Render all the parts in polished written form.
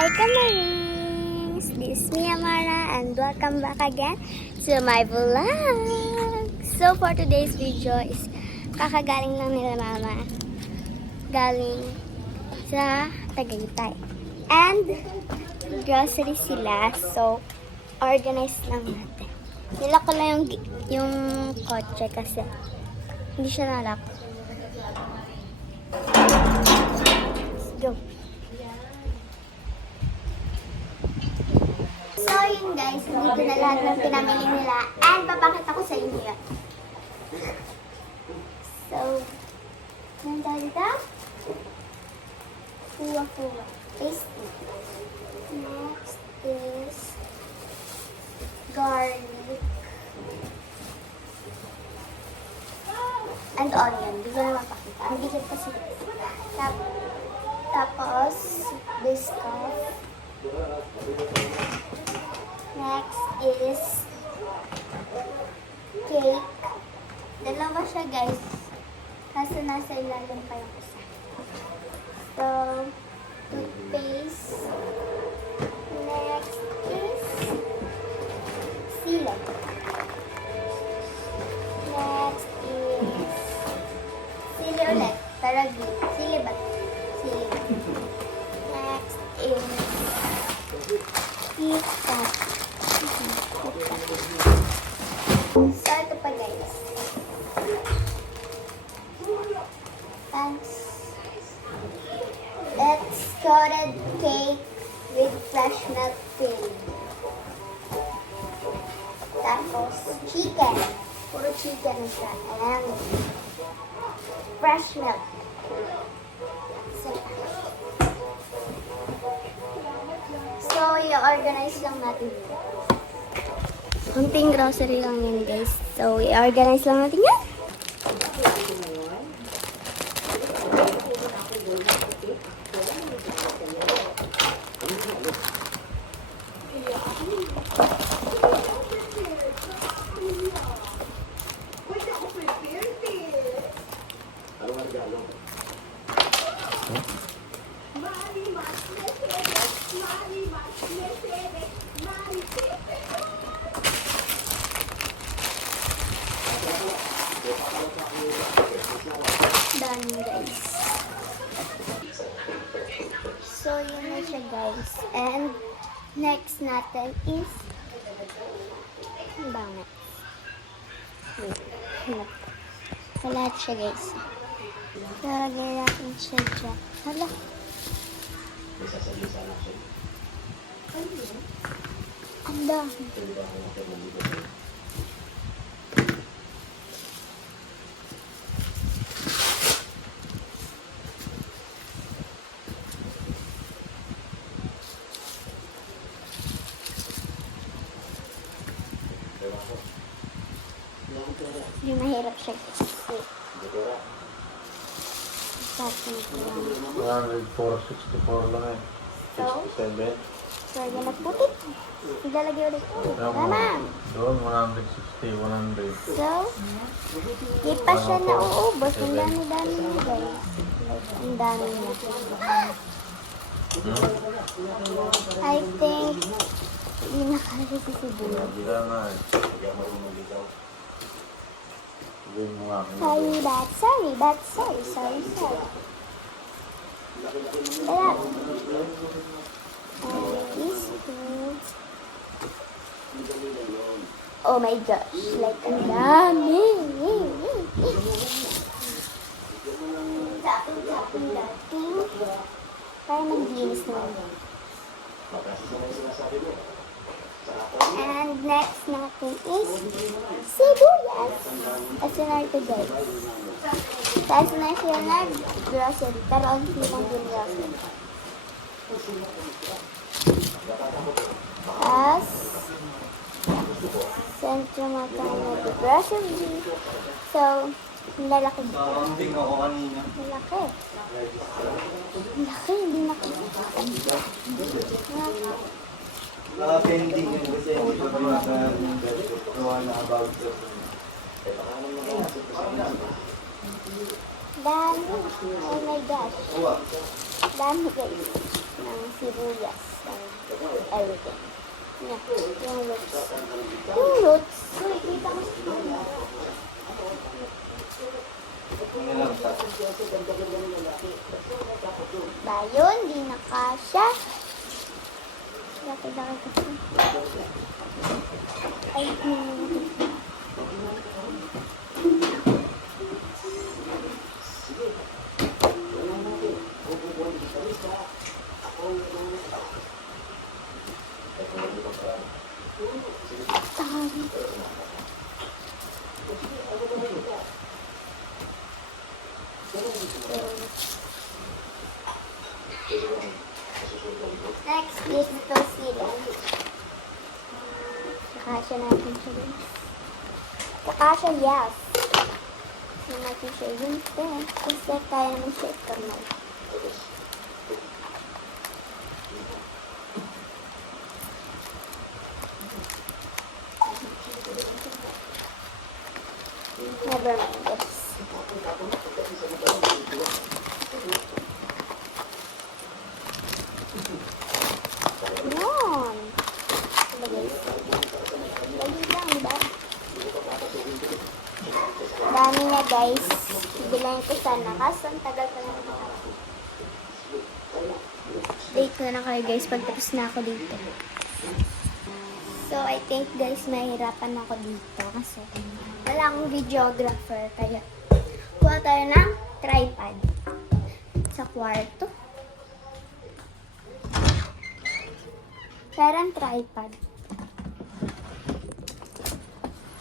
Hi Kamarings! This is me Amara and welcome back again to my vlog! So for today's video is kakagaling lang nila mama. Galing sa Tagaytay. And grocery sila. So organize lang natin. Nilak ko lang yung kotse kasi hindi siya nalak. Let's go! So yun guys, dito na lahat ng pinamili nila and papakita ko sa inyo yan. So, nandito dito. Kuha-kuha. Tasty. Next is garlic and onion. Di ko na mapakita. Ang bigat kasi. Tapos, this stuff. Next is cake. Dalawa siya guys. Kaso nasa ilalim pa yung isa. So, toothpaste. Next is sili. Next is sili ulit. Para green. Sili ba? Sili. Next is KitKat. So, ito pa guys. Thanks. That's coated cake with fresh milk filling. Tapos, chicken. Puro chicken siya. And fresh milk. So, i-organize lang natin yun. Kunting grocery lang yan guys. So, i-organize lang natin yan. Done guys. So yun na siya guys. And next natin is ang bangat. Wala siya guys. Lalagay natin siya dyan. Hala. Ang dami. Hindi mahirap siya kasi. Sabi na 164 lang eh. So, 67. so yan na putik. Ilalagay ulit. Tama. Doon, 160, 100. So, di pa siya nauubos. Ang dami-dami niya guys. Like, ang dami niya. I think, hindi na kasi si Sibuya. Bila nga eh. Sabihin mo nga. Sorry. Ayan. Teaspoon. Oh my gosh. Like, ang dami. Dating. Para maglinis naman. And next natin is sibuyas. Asinay ko guys. Sa asinay siya na grocery. Pero ang silang din grocery. As sentro magkano the grocery. So, lalaki dito. Malaki. Malaki, hindi nakikita. Pending yun kasi hindi pa gawa na about it. Dami. Oh my gosh. Dami guys. ng sibuyas and everything. Yeah, yung roots. Yung roots. Uy, kita ko sa camera. Bayon, di na kasya. Laki-laki kasi. Ay, next is tosila. Kakasya natin siya din. Kakasya, yes. Hindi natin siya yun. Kasi kaya naman siya ikamay. Never mind this. Yun. Lagay. Lagay lang, diba? Dami niya, guys. Bilang ko sana. Kaso, ang tagal ko na naman. Date ko na kayo, guys, pag tapos na ako dito. So, I think, guys, mahirapan ako dito. Kasi, wala akong videographer. Kaya, kuha tayo ng tripod. Sa kwarto. Parang tripod.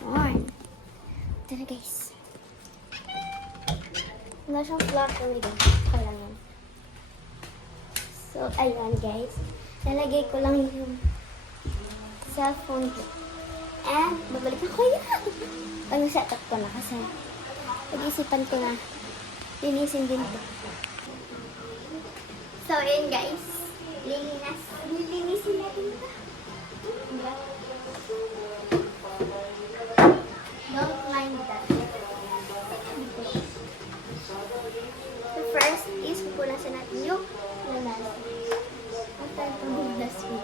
Ayan. Ito na, guys. Wala siyang flutter, guys. Kaya yan. So, ayan, guys. Nalagay ko lang yung cellphone ko. And, babalik ako yan. Pag set up ko na kasi pag-isipan ko na linisin din to. So, ayan, guys. Lilinisin natin ito. Don't mind that. So, first is pupunasan natin yung lanas. At tayo itong dustbin.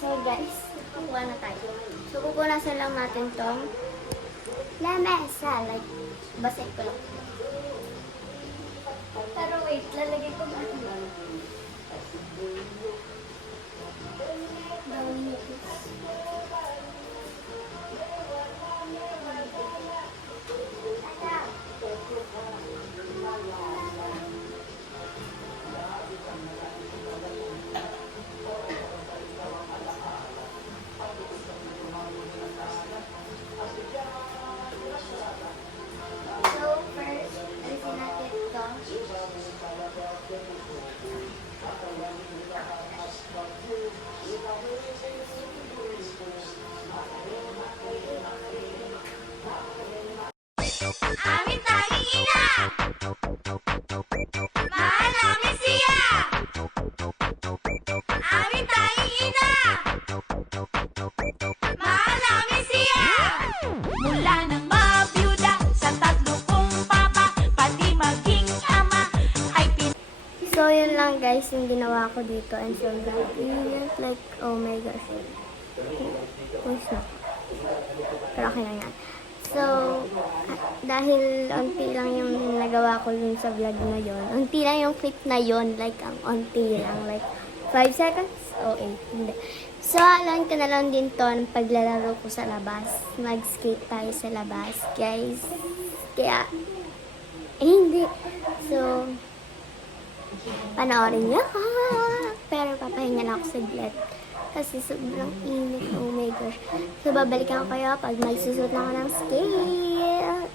So guys, kukuha na tayo. So pupunasan lang natin tong lamesa. Like, basahin ko lang. Pero wait, lalagay ko ba? Gawin ito. Aming tanging ina! Mahal namin siya! Aming tanging ina! Mahal namin siya! Mula nang mabiyuda sa tatlo kong papa, pati maging ama, ay So yun lang guys yung ginawa ko dito. And so that like, oh my gosh. Wait na. Pero okay lang yan. So, dahil unti lang yung nagawa ko dun sa vlog na yon, unti lang yung clip na yon, like, ang unti lang, like, 5 seconds? O 8, hindi. So, alam ko na lang din to ng paglalaro ko sa labas. Mag-skate tayo sa labas, guys. Kaya, hindi. So, panoorin niyo. Pero papahinga na ako saglit. Kasi sobrang init. Oh my gosh. So, babalikan ko kayo pag magsusot na ako ng skate.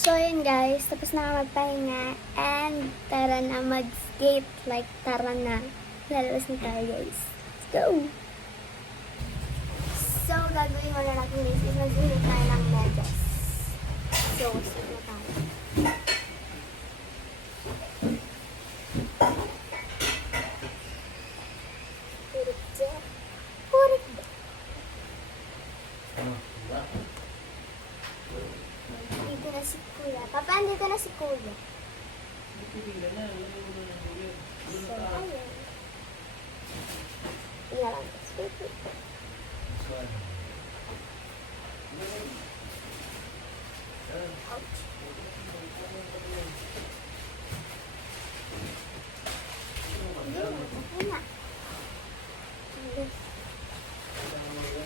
So, yun guys. Tapos na ako magpahinga. And tara na mag-skate. Like, tara na. Lalabas na tayo guys. Let's go! So, gagawin mo na natin guys. Is mag-skate tayo ng medyas. So, skate na tayo. Dito na si Kuya. Papa, dito na si Kuya. So, ayun. Tingnan lang. Ouch.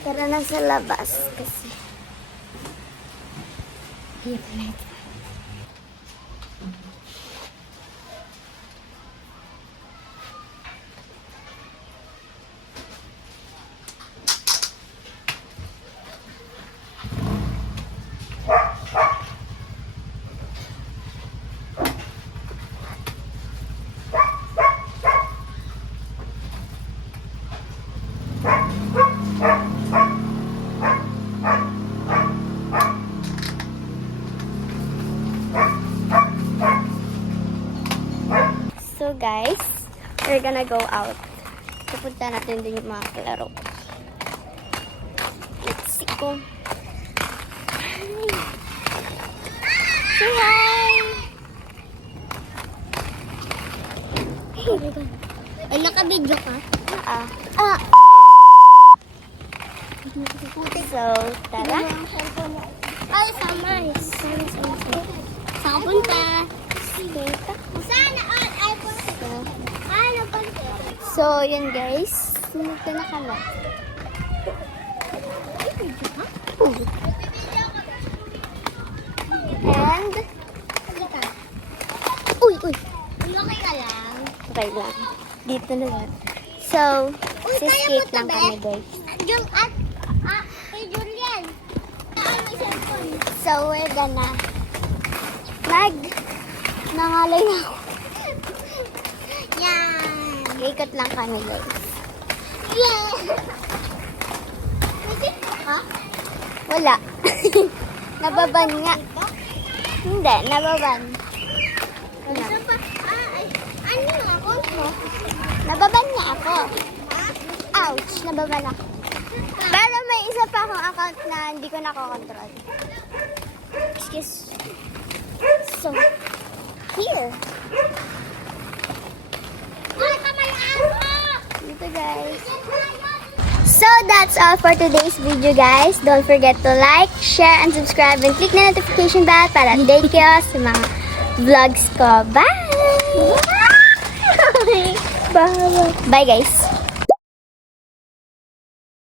Tara na sa labas kasi hirap na ito. So guys, we're gonna go out. Pupunta natin din yung mga kalaro. Let's go. Say hi! Ay, naka-video ka? So, tara. Ay, sama. Saan punta? Sana all iPhone. Ano pa? So, yun guys. Nandito na kami. And, uy! Okay ka lang? Okay lang. Dito na lang. So, skate lang kami guys. Yung kay Julian. So, we're gonna nangalay na ako. Yan. Ikot lang kami guys. Yeah. Ha? Wala. Nababan nga. Hindi, nababan. Ano? Ano yung account mo? Nababan nga ako. Ouch, nababan ako. Pero may isa pa akong account na hindi ko nakokontrol. Excuse. So, here. Dito guys. So, that's all for today's video guys. Don't forget to like, share, and subscribe and click the notification bell para update kayo sa mga vlogs ko. Bye! Bye! Bye guys!